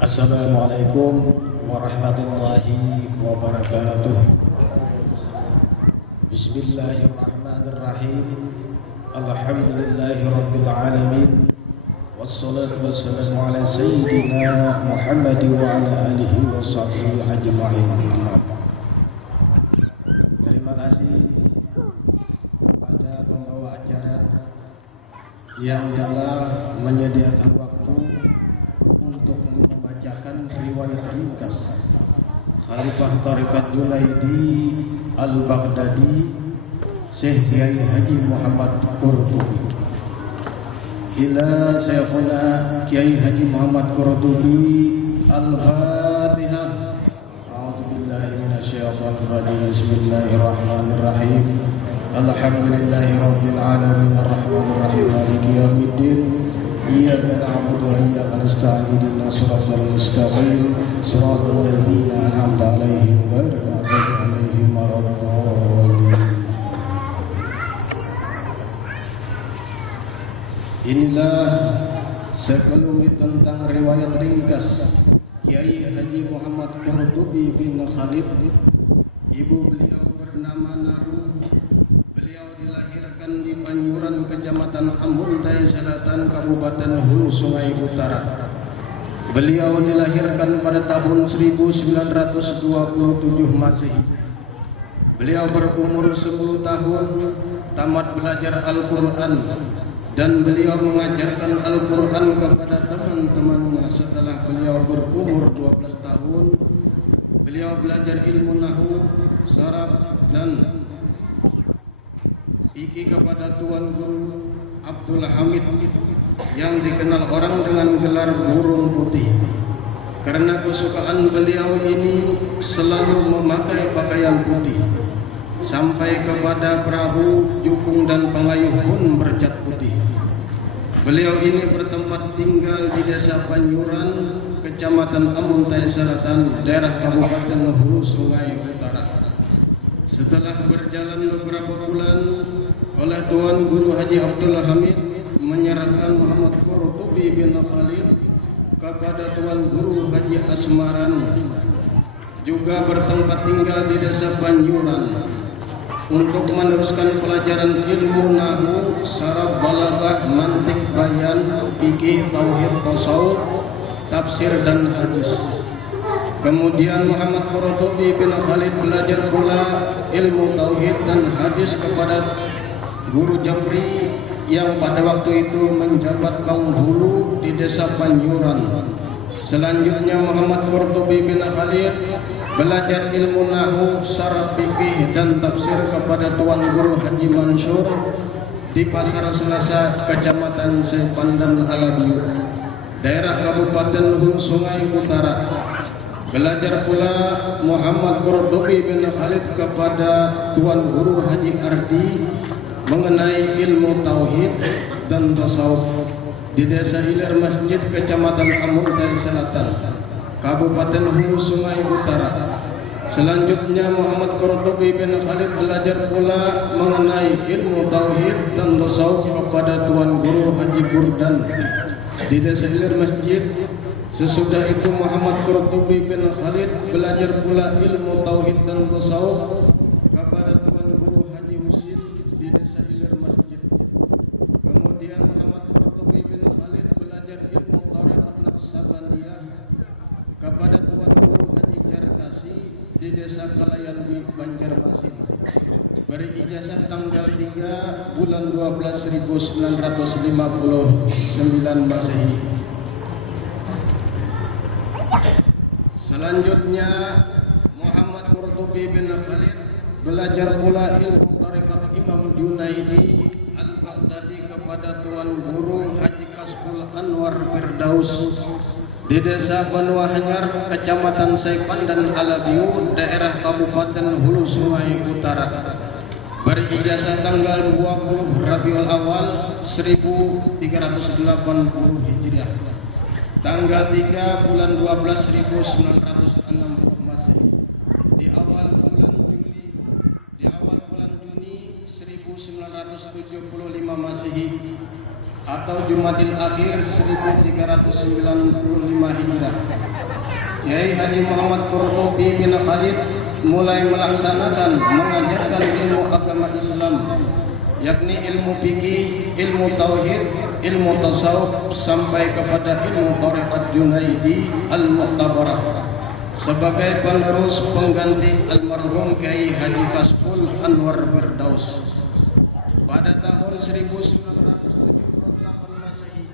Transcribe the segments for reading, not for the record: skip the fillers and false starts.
Assalamualaikum warahmatullahi wabarakatuh. Bismillahirrahmanirrahim. Alhamdulillahi rabbil alamin. Wassalatu wassalamu ala sayyidina Muhammad wa ala alihi wa sahbihi ajma'in. Terima kasih kepada pembawa acara yang telah menyediakan waktu untuk membacakan riwayat ringkas Khalifah Tariqat Junaidi Al-Baghdadi Syekh Kiai Haji Muhammad Qurtubi. Ila Syekhuna Kiai Haji Muhammad Qurtubi Al-Fatihah. A'udzubillahi minasyaitonir rajim. Bismillahirrahmanirrahim. Alhamdulillahi rabbil alamin arrahmanir rahim maliki yaumiddin. Iyyaka na'budu wa iyyaka nasta'in ihdinas siratal mustaqim siratal ladzina an'amta 'alaihim ghairil maghdubi 'alaihim waladdallin. Inilah sekelumit tentang riwayat ringkas Kiai Haji Muhammad Qurtubi bin Khalid. Ibu beliau bernama Naru. Beliau dilahirkan di Panyuran, Kecamatan Ambuntai Selatan, Kabupaten Hulu Sungai Utara. Beliau dilahirkan pada tahun 1927 Masehi. Beliau berumur 10 tahun, tamat belajar Al-Quran, dan beliau mengajarkan Al-Quran kepada teman-temannya. Setelah beliau berumur 12 tahun, beliau belajar ilmu nahu, saraf, dan fikih kepada Tuan Guru Abdul Hamid yang dikenal orang dengan gelar burung putih. Karena kesukaan beliau ini selalu memakai pakaian putih, sampai kepada perahu, jukung, dan pengayuh pun bercat putih. Beliau ini bertempat tinggal di Desa Panyuran, Kecamatan Ambuntai Selatan, daerah Kabupaten Hulu Sungai Utara. Setelah berjalan beberapa bulan, oleh Tuan Guru Haji Abdul Hamid menyerahkan Muhammad Qurtubi bin Khalid kepada Tuan Guru Haji Asmaran, juga bertempat tinggal di Desa Panyuran, untuk meneruskan pelajaran ilmu nahu, saraf, balaghah, mantik, bayan, fikih, tauhid, tasawuf, tafsir, dan hadis. Kemudian Muhammad Qurtubi bin Khalid belajar pula ilmu tauhid dan hadis kepada Guru Jabri yang pada waktu itu menjabat penghulu di Desa Panyuran. Selanjutnya Muhammad Qurtubi bin Khalid belajar ilmu nahu, saraf, fikih, dan tafsir kepada Tuan Guru Haji Mansur di Pasar Selasa, Kecamatan Sepandan Alabiu, daerah Kabupaten Hulu Sungai Utara. Belajar pula Muhammad Qurtubi bin Khalid kepada Tuan Guru Haji Ardi mengenai ilmu tauhid dan tasawuf di Desa Hilir Masjid, Kecamatan Ambuntai Selatan, Kabupaten Hulu Sungai Utara. Selanjutnya Muhammad Qurtubi bin Khalid belajar pula mengenai ilmu tauhid dan tasawuf kepada Tuan Guru Haji Burdan di Desa Hilir Masjid. Sesudah itu Muhammad Qurtubi bin Khalid belajar pula ilmu tauhid dan tasawuf kepada Tuan Guru Haji Husin di Desa Hilir Masjid. Kemudian Muhammad Qurtubi bin Khalid belajar ilmu Thariqat Naqsabandiyah kepada Tuan Guru Haji Jarkasi di Desa Kalayanbi, Banjarmasin. Berijazah tanggal 3 bulan 12 1959 Masehi. Selanjutnya Muhammad Qurtubi bin Khalid belajar pula ilmu Tariqat Imam Junaidi Al-Baghdadi kepada Tuan Guru Haji Kasbul Anwar Firdaus di Desa Banuahanyar, Kecamatan Sepandan Alabiu, daerah Kabupaten Hulu Sungai Utara. Berijazah tanggal 20 Rabiul Awal 1380 Hijriah, tanggal 3 bulan 12 1960 Masehi. Di awal bulan Juni 1975 Masehi atau Jumadil Akhir 1395 Hijrah. Kiai Haji Muhammad Qurtubi bin Khalid mulai melaksanakan mengajarkan ilmu agama Islam, yakni ilmu fikih, ilmu tauhid, ilmu tasawuf sampai kepada ilmu tarekat Junaidi Al-Mu'tabarah sebagai penerus pengganti almarhum Kiai Haji Kasful Anwar Firdaus. Pada tahun 1978 Masehi,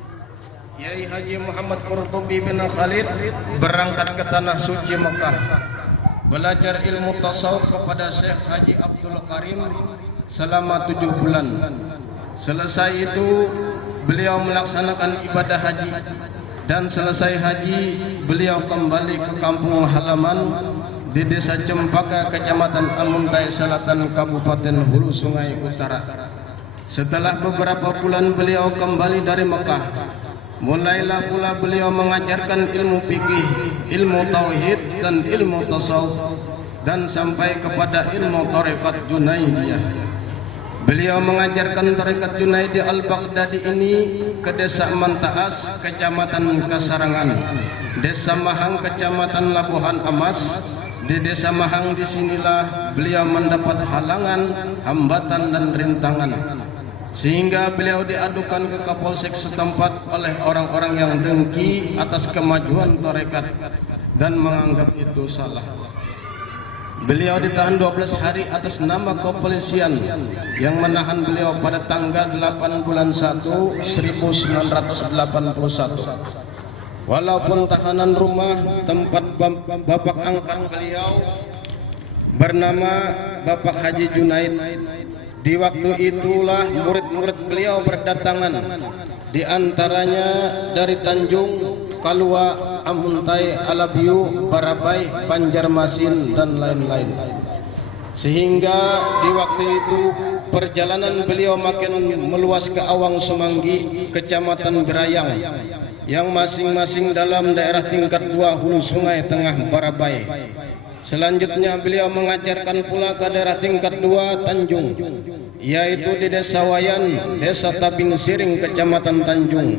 Kiai Haji Muhammad Qurtubi bin Khalid berangkat ke tanah suci Mekah, belajar ilmu tasawuf kepada Syekh Haji Abdul Karim selama 7 bulan. Selesai itu beliau melaksanakan ibadah haji, dan selesai haji beliau kembali ke kampung halaman di Desa Cempaka, Kecamatan Amuntai Selatan, Kabupaten Hulu Sungai Utara. Setelah beberapa bulan beliau kembali dari Mekah, mulailah pula beliau mengajarkan ilmu fikih, ilmu tauhid dan ilmu tasawuf, dan sampai kepada ilmu tarekat Junaidiyah. Beliau mengajarkan tarekat Junaidi Al-Baghdadi ini ke Desa Mantaas, Kecamatan Kasarangan, Desa Mahang, Kecamatan Labuhan Amas. Di Desa Mahang disinilah beliau mendapat halangan, hambatan dan rintangan, sehingga beliau diadukan ke Kapolsek setempat oleh orang-orang yang dengki atas kemajuan tarekat dan menganggap itu salah. Beliau ditahan 12 hari atas nama kepolisian yang menahan beliau pada tanggal 8 bulan 1 1981. Walaupun tahanan rumah tempat bapak angkat beliau bernama Bapak Haji Junaid, di waktu itulah murid-murid beliau berdatangan, di antaranya dari Tanjung, Kalua, Amuntai, Alabiu, Barabai, Banjarmasin dan lain-lain. Sehingga di waktu itu perjalanan beliau makin meluas ke Awang Semanggi, Kecamatan Gerayang, yang masing-masing dalam daerah tingkat 2 Hulu Sungai Tengah Barabai. Selanjutnya beliau mengajarkan pula ke daerah tingkat 2 Tanjung, yaitu di Desa Wayan, Desa Tabing Siring, Kecamatan Tanjung,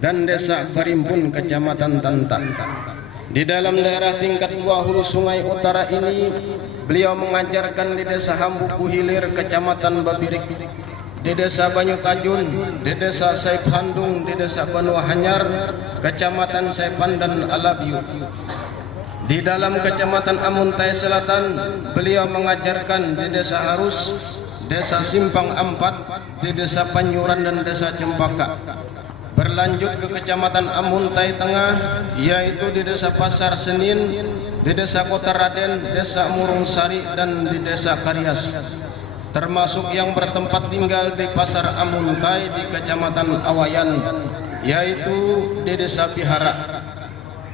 dan Desa Karimpun, Kecamatan Tantak. Di dalam daerah tingkat 2 Hulu Sungai Utara ini beliau mengajarkan di Desa Hambuku Hilir, Kecamatan Babirik, di Desa Banyu Tajun, di Desa Saif Handung, di Desa Banu Hanyar, Kecamatan Saipan dan Alabiu. Di dalam Kecamatan Amuntai Selatan beliau mengajarkan di Desa Harus, Desa Simpang Ampat, di Desa Panyuran dan Desa Cempaka. Berlanjut ke Kecamatan Amuntai Tengah, yaitu di Desa Pasar Senin, di Desa Kota Raden, Desa Murung Sari dan di Desa Karias, termasuk yang bertempat tinggal di Pasar Amuntai di Kecamatan Awayan, yaitu di Desa Bihara.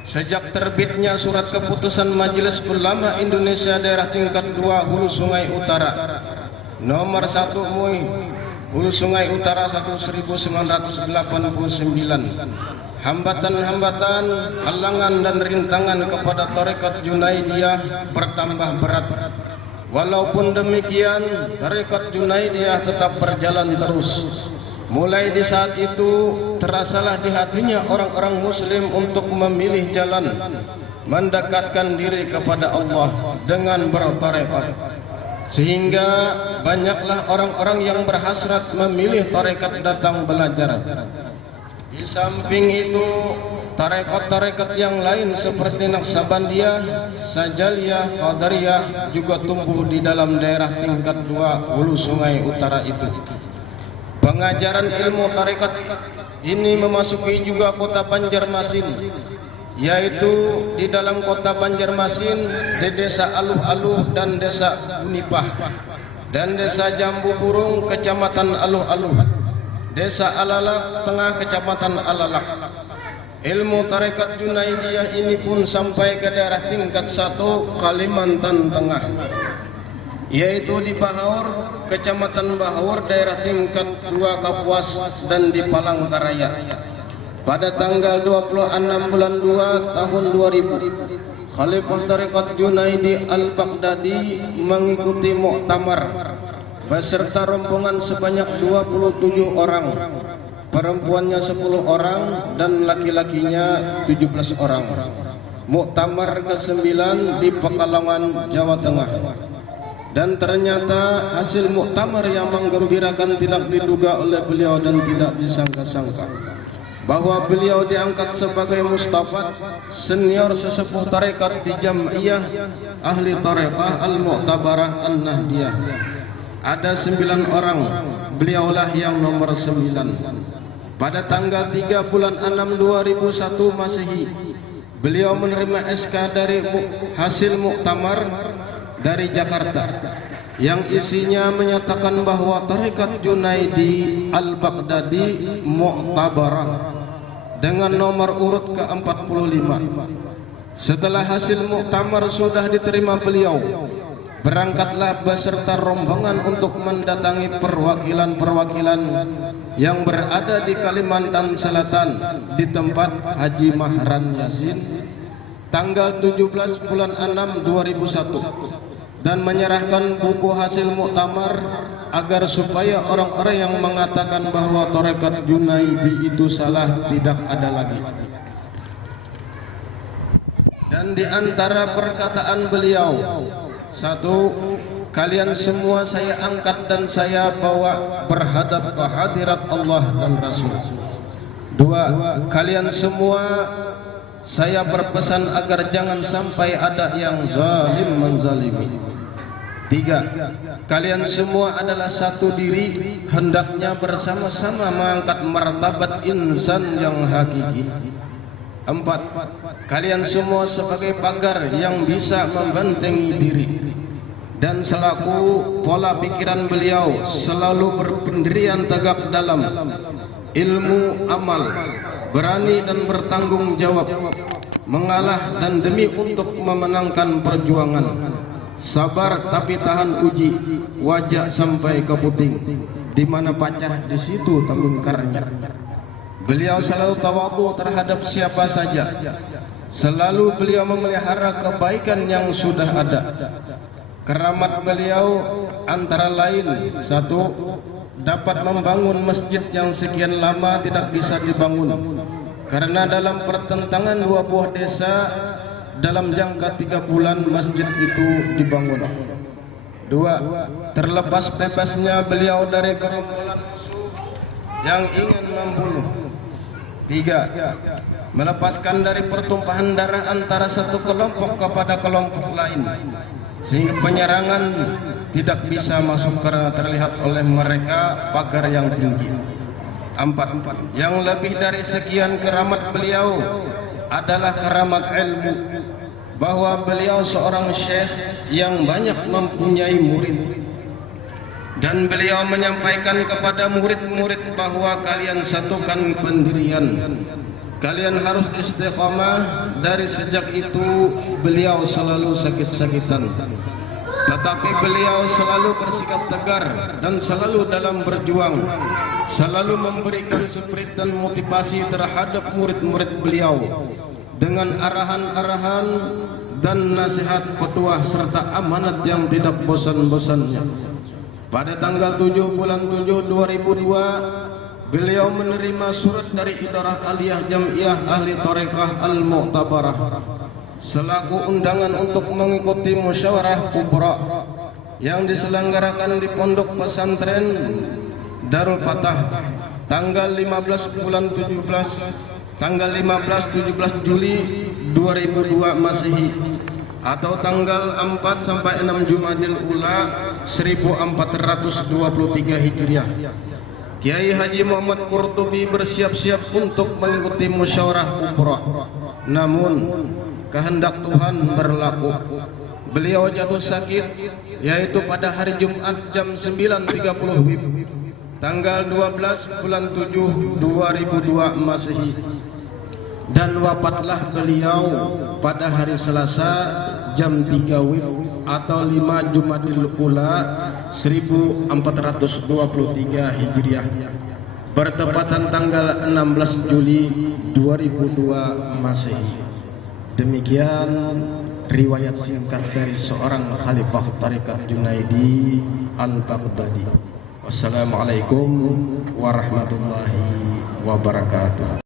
Sejak terbitnya surat keputusan Majelis Ulama Indonesia daerah tingkat 2 Hulu Sungai Utara nomor 1 MUI Hulu Sungai Utara 1989, hambatan-hambatan, halangan dan rintangan kepada tarekat Junaidiyah bertambah berat. Walaupun demikian, tarekat Junaidiyah tetap berjalan terus. Mulai di saat itu terasalah di hatinya orang-orang muslim untuk memilih jalan mendekatkan diri kepada Allah dengan bertarekat, sehingga banyaklah orang-orang yang berhasrat memilih tarekat datang belajar. Di samping itu, tarekat-tarekat yang lain seperti Naqsabandiyah, Sajaliyah, Qadariyah juga tumbuh di dalam daerah tingkat 2 Hulu Sungai Utara itu. Pengajaran ilmu tarekat ini memasuki juga kota Banjarmasin, yaitu di dalam kota Banjarmasin, di Desa Aluh-Aluh dan Desa Unipah, dan Desa Jambu Burung, Kecamatan Aluh-Aluh, Desa Alalak Tengah, Kecamatan Alalak. Ilmu tarekat Junaidiyah ini pun sampai ke daerah tingkat 1 Kalimantan Tengah, yaitu di Bahaur, Kecamatan Bahaur, daerah tingkat 2 Kapuas, dan di Palangkaraya. Pada tanggal 26 bulan 2 tahun 2000, Khalifah tarekat Junaidi Al-Baghdadi mengikuti muktamar beserta rombongan sebanyak 27 orang, perempuannya 10 orang dan laki-lakinya 17 orang. Muktamar ke-9 di Pekalongan, Jawa Tengah. Dan ternyata hasil muktamar yang menggembirakan tidak diduga oleh beliau dan tidak disangka-sangka, bahwa beliau diangkat sebagai mustafad senior sesepuh tarekat di Jam'iyah Ahli Tarekah Al-Mu'tabarah An-Nahdiyah. Ada 9 orang, beliaulah yang nomor 9. Pada tanggal 3 bulan 6 2001 Masehi, beliau menerima SK dari hasil muktamar dari Jakarta yang isinya menyatakan bahwa tarekat Junaidi Al-Baghdadi Mu'tabarah dengan nomor urut ke-45. Setelah hasil muktamar sudah diterima beliau, berangkatlah beserta rombongan untuk mendatangi perwakilan-perwakilan yang berada di Kalimantan Selatan di tempat Haji Mahran Yasin tanggal 17 bulan 6 2001 dan menyerahkan buku hasil muktamar agar supaya orang-orang yang mengatakan bahwa tarekat Junaidi itu salah tidak ada lagi. Dan di antara perkataan beliau, 1, kalian semua saya angkat dan saya bawa berhadap ke hadirat Allah dan Rasul. 2, kalian semua saya berpesan agar jangan sampai ada yang zalim menzalimi. 3, kalian semua adalah satu diri, hendaknya bersama-sama mengangkat martabat insan yang hakiki. 4, kalian semua sebagai pagar yang bisa membentengi diri. Dan selaku pola pikiran beliau selalu berpendirian tegak dalam ilmu amal, berani dan bertanggung jawab, mengalah dan demi untuk memenangkan perjuangan, sabar tapi tahan uji, wajah sampai ke puting, di mana pacah di situ tembungkarnya. Beliau selalu tawadhu terhadap siapa saja. Selalu beliau memelihara kebaikan yang sudah ada. Keramat beliau antara lain, 1, dapat membangun masjid yang sekian lama tidak bisa dibangun karena dalam pertentangan 2 buah desa. Dalam jangka 3 bulan masjid itu dibangun. 2, terlepas bebasnya beliau dari gerombolan musuh yang ingin membunuh. 3, melepaskan dari pertumpahan darah antara satu kelompok kepada kelompok lain, sehingga penyerangan tidak bisa masuk karena terlihat oleh mereka pagar yang tinggi. 4, yang lebih dari sekian keramat beliau adalah keramat ilmu, bahwa beliau seorang syekh yang banyak mempunyai murid, dan beliau menyampaikan kepada murid-murid bahwa kalian satukan pendirian, kalian harus istiqamah. Dari sejak itu beliau selalu sakit-sakitan, tetapi beliau selalu bersikap tegar dan selalu dalam berjuang, selalu memberikan spirit dan motivasi terhadap murid-murid beliau dengan arahan-arahan dan nasihat petuah serta amanat yang tidak bosan-bosannya. Pada tanggal 7 bulan 7 2002 beliau menerima surat dari Idarah Aliyah Jam'iyah Ahli Tarekah Al-Mu'tabarah selaku undangan untuk mengikuti musyawarah kubra yang diselenggarakan di pondok pesantren Darul Fatah tanggal 15 bulan 17 Juli 2002 Masehi atau tanggal 4 sampai 6 Jumadil Ula 1423 Hijriah. Kiai Haji Muhammad Qurtubi bersiap-siap untuk mengikuti musyawarah kubra. Namun kehendak Tuhan berlaku. Beliau jatuh sakit yaitu pada hari Jumat jam 9.30 WIB tanggal 12 bulan 7 2002 Masehi, dan wafatlah beliau pada hari Selasa jam 3 WIB atau 5 Jumadil Ula 1423 Hijriah bertepatan tanggal 16 Juli 2002 Masehi. Demikian riwayat singkat dari seorang khalifah tarekat Junaidi Al-Baghdadi. Wassalamualaikum warahmatullahi wabarakatuh.